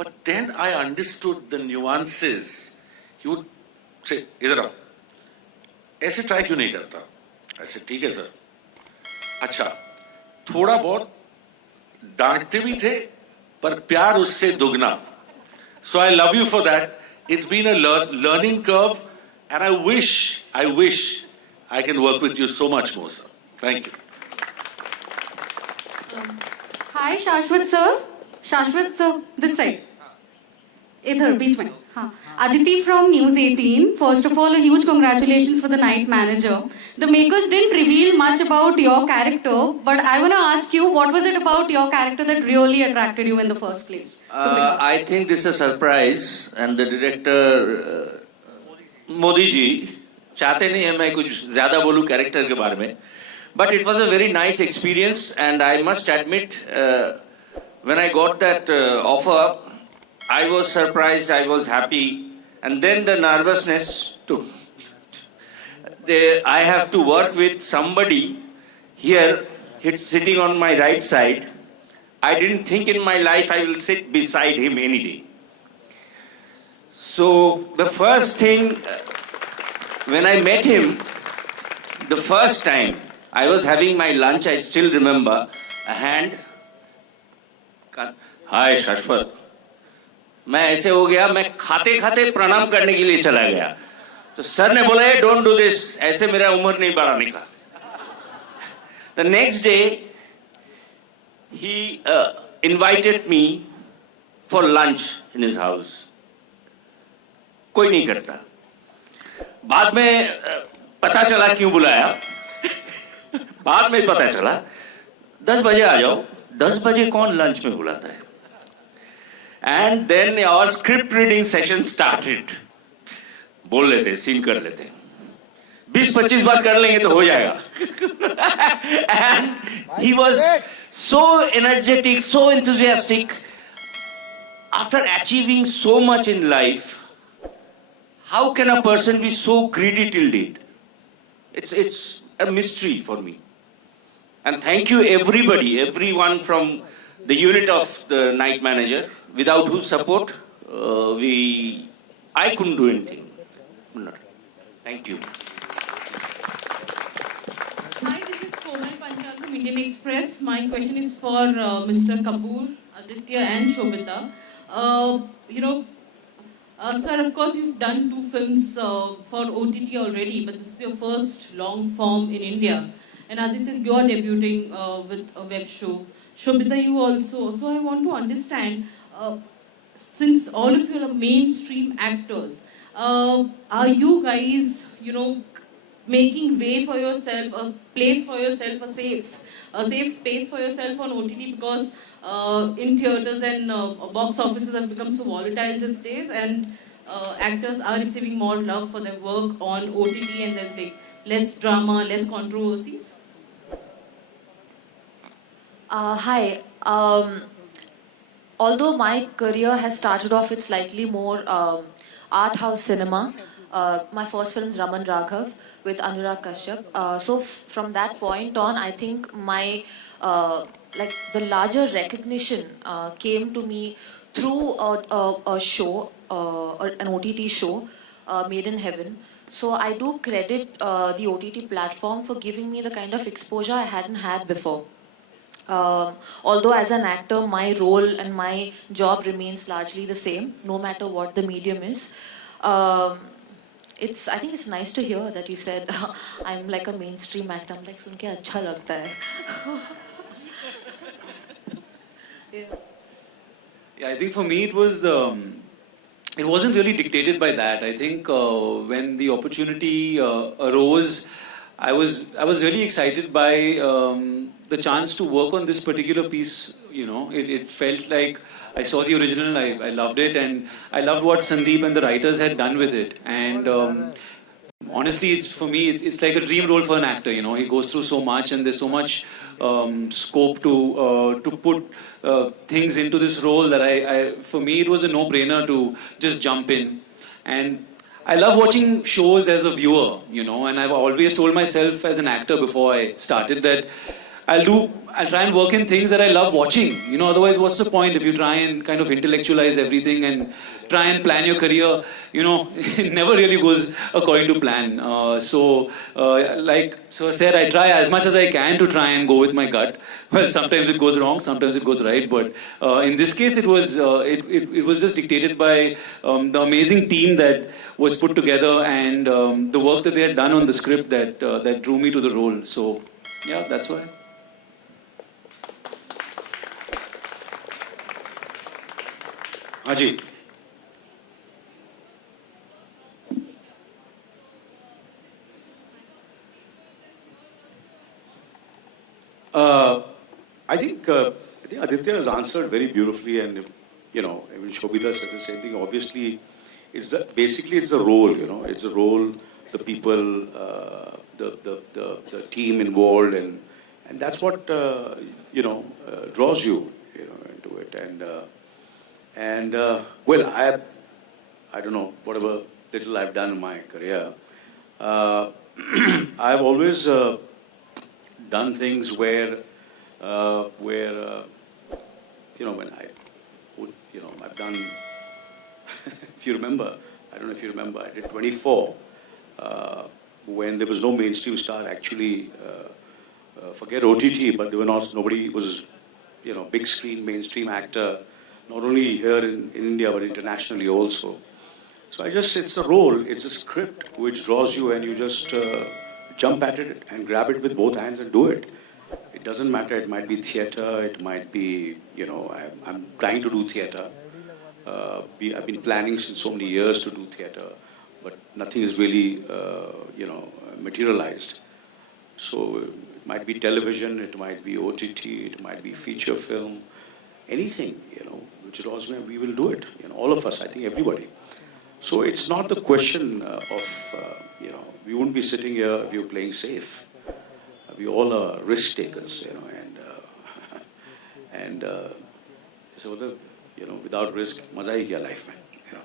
But then I understood the nuances. He would say, "इधर आओ, ऐसे try क्यों नहीं करता?" ऐसे ठीक है सर। अच्छा, थोड़ा बहुत डांटते भी थे, पर प्यार उससे दुगना। So I love you for that. It's been a learning curve, and I wish I can work with you so much more, sir. Thank you. Hi, Shashwat sir. Shashwat sir, this side. Idhar, beech mein. हाँ. Aditi from News 18. First of all, a huge congratulations for the night manager. The makers didn't reveal much about your character, but I want to ask you, what was it about your character that really attracted you in the first place? I think this is a surprise, and the director Modi ji चाहते नहीं है मैं कुछ ज़्यादा बोलूँ character के बारे में, but it was a very nice experience, and I must admit when I got that offer, I was surprised, I was happy, and then the nervousness too. I have to work with somebody here, sitting on my right side. I didn't think in my life I will sit beside him any day. So the first thing, when I met him, the first time, I was having my lunch, I still remember, a hand, hi Shashwat. मैं ऐसे हो गया, मैं खाते खाते प्रणाम करने के लिए चला गया. तो सर ने बोला, don't do this, ऐसे मेरा उम्र नहीं बढ़ाने का. The next day, he invited me for lunch in his house. कोई नहीं करता. बाद में पता चला क्यों बुलाया. बाद में पता चला 10 बजे आ जाओ. 10 बजे कौन लंच में बुलाता है. And then our script reading session started. बोल लेते, सीन कर लेते, 20-25 बार कर लेंगे तो हो जाएगा. And he was so energetic, so enthusiastic. After achieving so much in life, how can a person be so greedy till date? It's a mystery for me. And thank you everybody, everyone from the unit of the night manager, without whose support I couldn't do anything. Thank you. Hi, this is Komal Panchal from Indian Express. My question is for Mr. Kapoor, Aditya and Shobhita. Sir, of course you've done 2 films for OTT already, but this is your first long form in India. And Aditya, you are debuting with a web show. Shobhita, you also. So I want to understand, since all of you are mainstream actors, are you guys, making way for yourself, a place for yourself, a safe space for yourself on OTT, because in theatres and box offices have become so volatile these days, and actors are receiving more love for their work on OTT, and there's like less drama, less controversies? Hi. Although my career has started off with slightly more art house cinema, my first film is Raman Raghav with Anurag Kashyap. So from that point on, I think my the larger recognition came to me through a show, an OTT show, Made in Heaven. So I do credit the OTT platform for giving me the kind of exposure I hadn't had before. Although as an actor, my role and my job remains largely the same, no matter what the medium is. I think it's nice to hear that you said I'm like a mainstream actor. I'm like, sunke acha lagta hai. Yeah, I think for me it was, it wasn't really dictated by that. I think when the opportunity arose, I was really excited by the chance to work on this particular piece. It felt like I saw the original, I loved it, and I loved what Sandeep and the writers had done with it. And honestly, for me, it's like a dream role for an actor. He goes through so much, and there's so much scope to put things into this role that for me, it was a no-brainer to just jump in. And I love watching shows as a viewer, and I've always told myself as an actor before I started that I'll try and work in things that I love watching. Otherwise, what's the point if you try and kind of intellectualize everything and try and plan your career? It never really goes according to plan. So I said, I try as much as I can to try and go with my gut. Well, sometimes it goes wrong, sometimes it goes right. But in this case, it was just dictated by the amazing team that was put together and the work that they had done on the script that drew me to the role. So yeah, that's why. Haji. I think Aditya has answered very beautifully, and Shobhita said the same thing. Obviously, basically it's a role. It's a role. The people, the team involved, and that's what draws you into it. And And well, I don't know, whatever little I've done in my career, I've always done things where you know, when I would, you know, I've done, if you remember, I don't know if you remember, I did 24, when there was no mainstream star, actually, forget OTT, but there were not, nobody was, you know, big screen mainstream actor, not only here in India, but internationally also. So it's a role, it's a script which draws you, and you just jump at it and grab it with both hands and do it. It doesn't matter, it might be theatre, it might be, you know, I'm trying to do theatre. I've been planning since so many years to do theatre, but nothing is really, you know, materialized. So it might be television, it might be OTT, it might be feature film, anything, you know, which draws me, we will do it. You know, all of us, I think everybody. So it's not the question of, you know, we wouldn't be sitting here if you're playing safe. We all are risk takers, you know, and so the, you know, without risk, maza hi kya life mein, you know.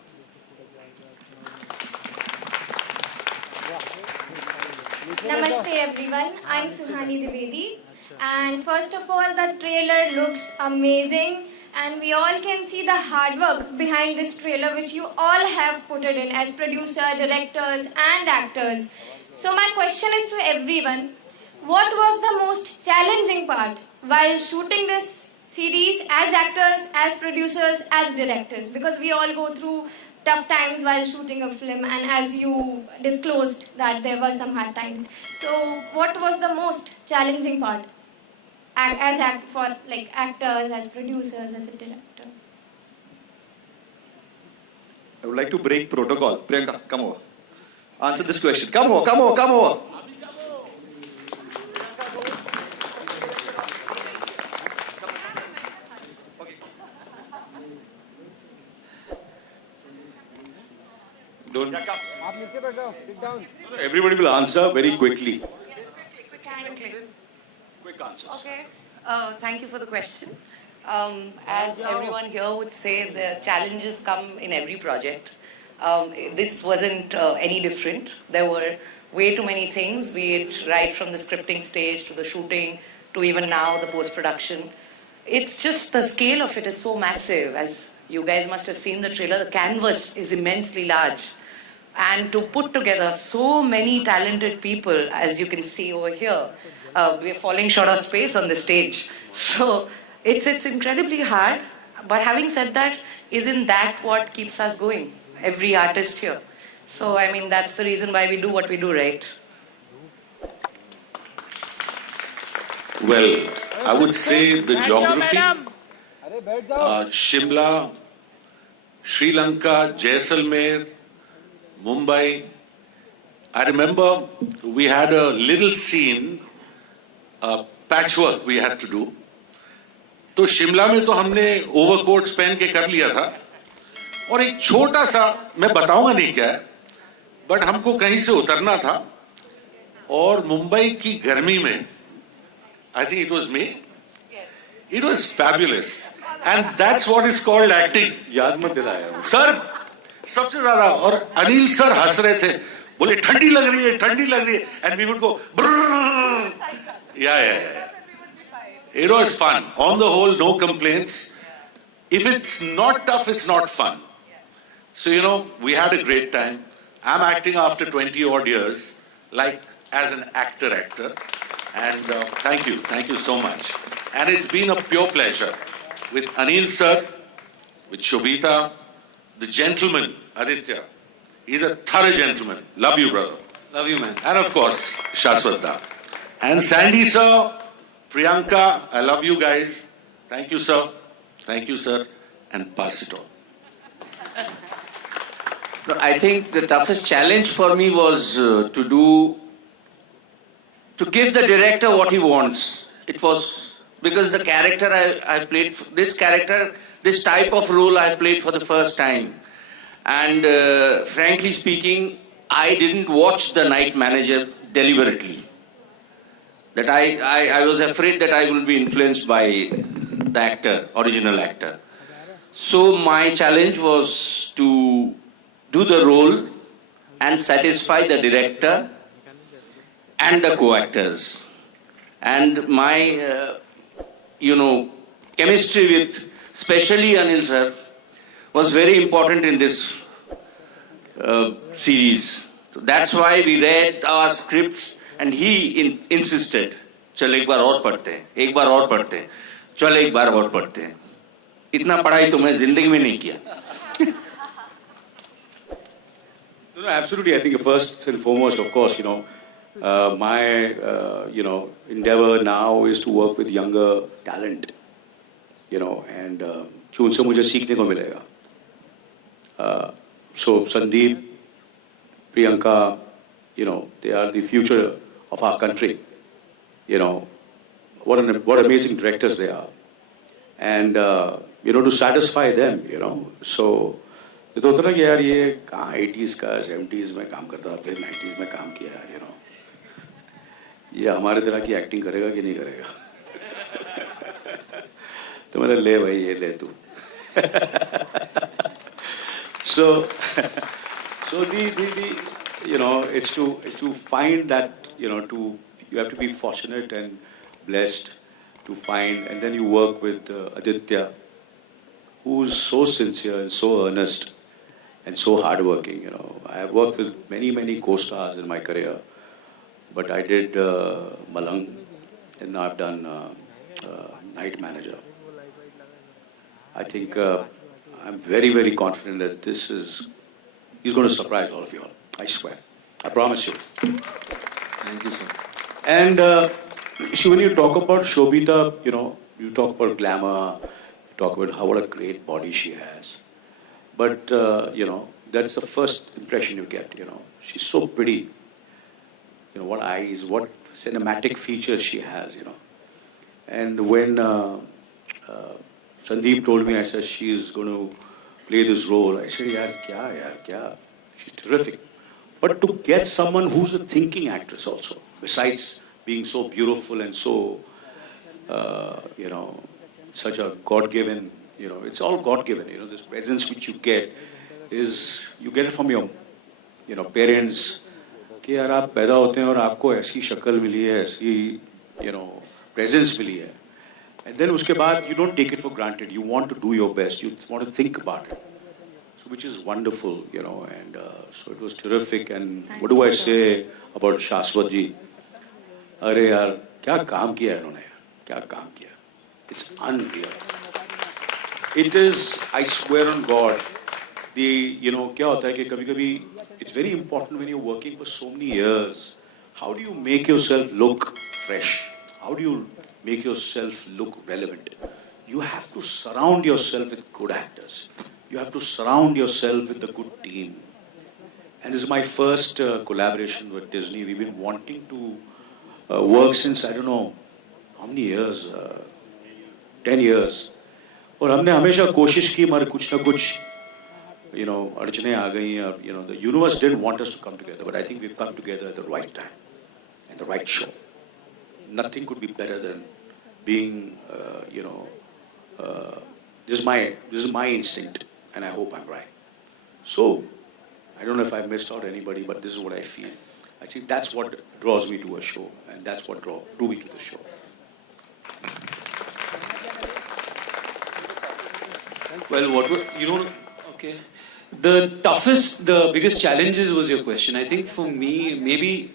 Namaste everyone, I'm Suhani Dwivedi, and first of all the trailer looks amazing, and we all can see the hard work behind this trailer which you all have put it in as producer, directors and actors. So my question is to everyone, what was the most challenging part while shooting this series as actors, as producers, as directors? Because we all go through tough times while shooting a film, and as you disclosed that there were some hard times. So what was the most challenging part for like actors, as producers, as a director? I would like to break protocol. Priyanka, come over. Answer this question. Come over, come over, come over. Don't. Everybody will answer very quickly. Quick answers. Okay. Thank you for the question. As everyone here would say, the challenges come in every project. This wasn't any different. There were way too many things, be it right from the scripting stage to the shooting to even now the post-production. It's just the scale of it is so massive. As you guys must have seen the trailer, the canvas is immensely large. And to put together so many talented people, as you can see over here, we're falling short of space on the stage. So it's incredibly hard. But having said that, isn't that what keeps us going? Every artist here. So, I mean, that's the reason why we do what we do, right? Well, I would say the geography, Shimla, Sri Lanka, Jaisalmer, Mumbai. I remember we had a little scene, patchwork we had to do. तो शिमला में तो हमने overcoats पहन के कर लिया था, और एक छोटा सा, मैं बताऊंगा नहीं क्या है, बट हमको कहीं से उतरना था, और मुंबई की गर्मी में, I think it was me, it was fabulous, and that's what is called acting. याद मत दिलाया सर, सबसे ज्यादा, और अनिल सर हंस रहे थे, बोले ठंडी लग रही है, and we would go, yeah. It was fun. On the whole, no complaints. If it's not tough, it's not fun. So, you know, we had a great time. I'm acting after 20 odd years, like as an actor. And thank you so much. And it's been a pure pleasure with Anil sir, with Shobhita, the gentleman, Aditya. He's a thorough gentleman. Love you, brother. Love you, man. And of course, Shashwata. And Sandy sir, Priyanka, I love you guys. Thank you, sir. Thank you, sir. And pass it on. No, I think the toughest challenge for me was to give the director what he wants. It was because the character I played, this type of role I played for the first time. And frankly speaking, I didn't watch The Night Manager deliberately. That I was afraid that I will be influenced by the actor, original actor. So my challenge was to do the role and satisfy the director and the co-actors. And my, chemistry with, especially Anil sir, was very important in this series. So that's why we read our scripts and he insisted, चल एक बार और पढ़ते हैं, एक बार और पढ़ते हैं, चल एक बार और पढ़ते हैं. इतना पढ़ाई तो मैं जिंदगी में नहीं किया. No, absolutely. I think first and foremost, of course, my, endeavor now is to work with younger talent, and कि उनसे मुझे सीखने को मिलेगा. So Sandeep, Priyanka, they are the future of our country. What amazing directors they are. And, to satisfy them, so ये तो होता ना कि यार ये कहाँ 80s का 70s में काम करता था फिर 90s में काम किया ये हमारे तरह की एक्टिंग करेगा कि नहीं करेगा तो मैंने ले भाई ये ले तू so it's to find that you have to be fortunate and blessed to find, and then you work with Aditya, who's so sincere and so earnest and so hardworking. I have worked with many co-stars in my career, but I did Malang, and now I've done Night Manager. I think I'm very confident that he's going to surprise all of you all. I swear. I promise you. Thank you, sir. And when you talk about Shobhita, you talk about glamour, you talk about what a great body she has. But, that's the first impression you get, She's so pretty. What eyes, what cinematic features she has, And when Sandeep told me, I said, she's going to play this role, I said, yaar, kya? She's terrific. But to get someone who's a thinking actress also, besides being so beautiful and so, such a God-given, it's all God-given, this presence which you get it from your, parents, कि यार आप पैदा होते हैं और आपको ऐसी शक्ल मिली है, ऐसी, presence मिली है. And then उसके बाद, you don't take it for granted. You want to do your best. You want to think about it. So, which is wonderful, and so it was terrific. And what do I say about Shashwat ji? अरे यार क्या काम किया है इन्होंने यार क्या काम किया It's unreal. It is, I swear on God, क्या होता है कि कभी-कभी it's very important when you're working for so many years. How do you make yourself look fresh? How do you make yourself look relevant? You have to surround yourself with good actors. You have to surround yourself with a good team. And this is my first collaboration with Disney. We've been wanting to work since, I don't know, how many years? 10 years. और हमने हमेशा कोशिश की मगर कुछ ना कुछ अड़चने आ गई the universe didn't want us to come together, but I think we've come together at the right time and the right show. Nothing could be better than being this is my instinct, and I hope I'm right. So I don't know if I missed out anybody, but this is what I feel. I think that's what draws me to a show, and that's what drew me to the show. Well, okay. The biggest challenges was your question. I think for me, maybe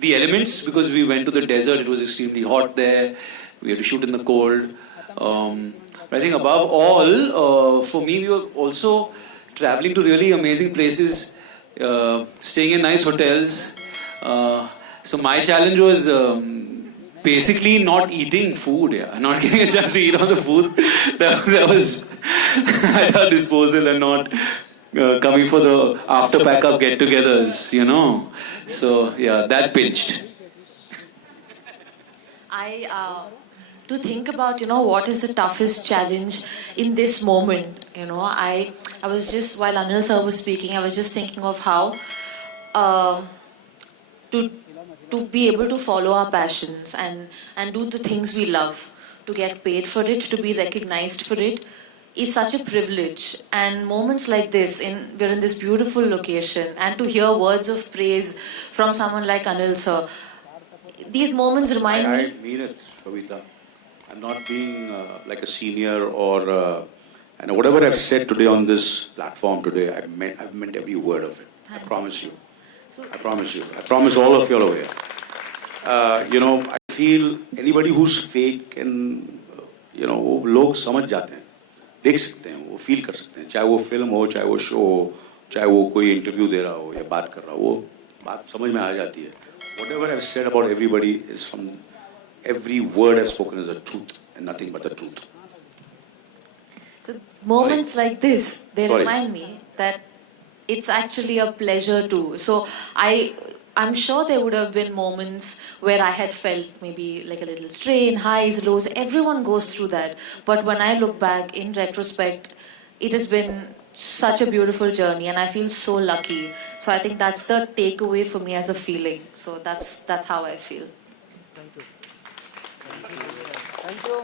the elements, because we went to the desert, it was extremely hot there, we had to shoot in the cold. But I think above all, for me, we were also traveling to really amazing places, staying in nice hotels. So my challenge was basically not eating food, not getting a chance to eat all the food that was at our disposal, and not coming for the after pack-up get-togethers, So yeah, that pinched. To think about, what is the toughest challenge in this moment, I was just, while Anil sir was speaking, I was just thinking of how to be able to follow our passions and do the things we love, to get paid for it, to be recognized for it. is such a privilege. And moments like this, we're in this beautiful location, and to hear words of praise from someone like Anil sir, these moments remind I me. mean it, Shobhita. I'm not being like a senior or and whatever I've said today on this platform today, I've meant every word of it. I promise you. I promise you. I promise all of you all over here. You know, I feel anybody who's fake and वो लोग समझ जाते हैं, देख सकते हैं, वो feel कर सकते हैं, चाहे वो फिल्म हो, चाहे वो शो हो, चाहे वो कोई इंटरव्यू दे रहा हो या बात कर रहा हो, वो बात समझ में आ जाती है. Whatever I've said about everybody is from every word I've spoken is the truth and nothing but the truth. So moments like this, they Sorry. remind me that it's actually a pleasure too. So I'm sure there would have been moments where I had felt maybe like a little strain, highs, lows. Everyone goes through that. But when I look back in retrospect, it has been such a beautiful journey, and I feel so lucky. So I think that's the takeaway for me as a feeling. So that's how I feel. Thank you. Thank you.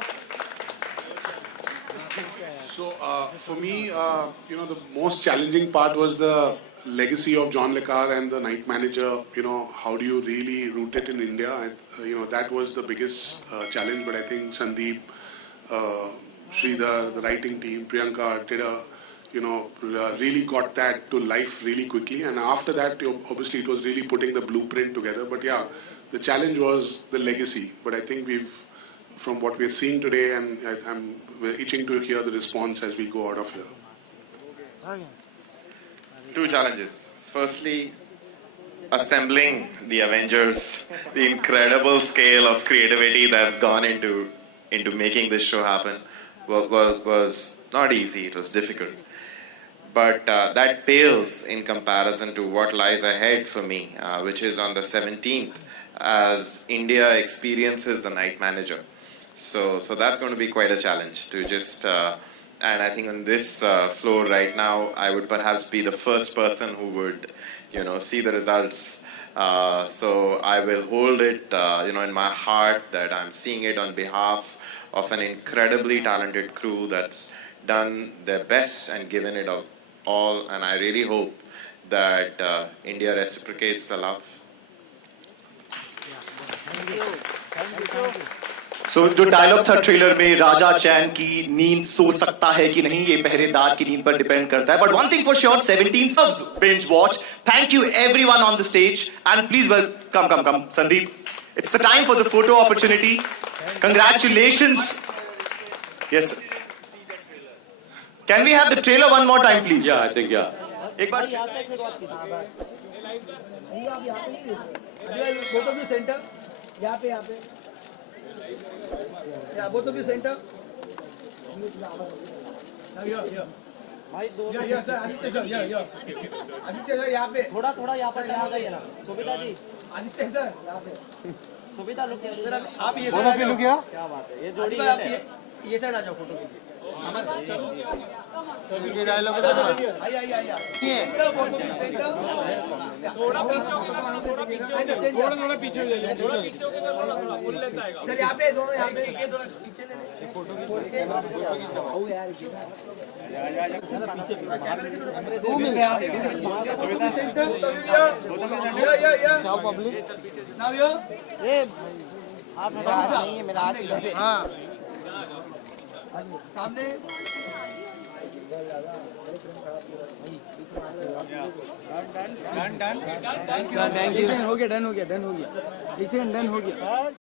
So for me, the most challenging part was the legacy of John Le Carre and the Night Manager. How do you really root it in India? And, that was the biggest challenge. But I think Sandeep, Sridhar, the writing team, Priyanka did really got that to life really quickly. And after that, obviously, it was really putting the blueprint together. But yeah, the challenge was the legacy. But I think from what we're seeing today, and we're itching to hear the response as we go out of here. Two challenges. Firstly, assembling the Avengers, the incredible scale of creativity that's gone into making this show happen was not easy. It was difficult. But that pales in comparison to what lies ahead for me, which is on the 17th, as India experiences the Night Manager. So that's going to be quite a challenge to just, and I think on this floor right now, I would perhaps be the first person who would, see the results. So I will hold it, in my heart that I'm seeing it on behalf of an incredibly talented crew that's done their best and given it all. And I really hope that India reciprocates the love. So, जो dialogue था trailer में, राजा चैन की नींद सो सकता है कि नहीं, ये पहरेदार की नींद पर डिपेंड करता है. But one thing for sure, 17th of binge watch. Thank you everyone on the stage, and please come, Sandeep. It's the time for the photo opportunity. Congratulations. Yes, sir. Can we have the trailer one more time, please? Yeah, I think yeah. एक बार. Both of you center. यहाँ पे. Yeah, both of you center. Now here. Yeah, sir. Aditya sir, here. Aditya sir, यहाँ पे. थोड़ा यहाँ पर आ जाइए ना. शोभिता जी. Aditya sir, यहाँ पे. Sobhita look here. सर आप ये साइड आ जाओ. क्या बात है. ये जोड़ी है. ये साइड आ जाओ फोटो के लिए. हमारे चलो. सभी डायलॉग आइए. सेंटर फोटो की सेंटर. थोड़ा पीछे ले लो. थोड़ा पीछे होके थोड़ा फुल लेंथ आएगा. सर यहाँ पे दोनों यहाँ पे ये दोनों पीछे ले ले. फोटो की आओ यार. कैमरे के थोड़ा 2 मिनट यार. सेंटर. या. चाओ पब्लिक. नाउ यो. ये आप मेरा हाथ नहीं है, मेरा हाथ इधर से. हां. सामने. डन. Thank you. हो गया. डन हो गया. एक सेकंड. डन हो गया.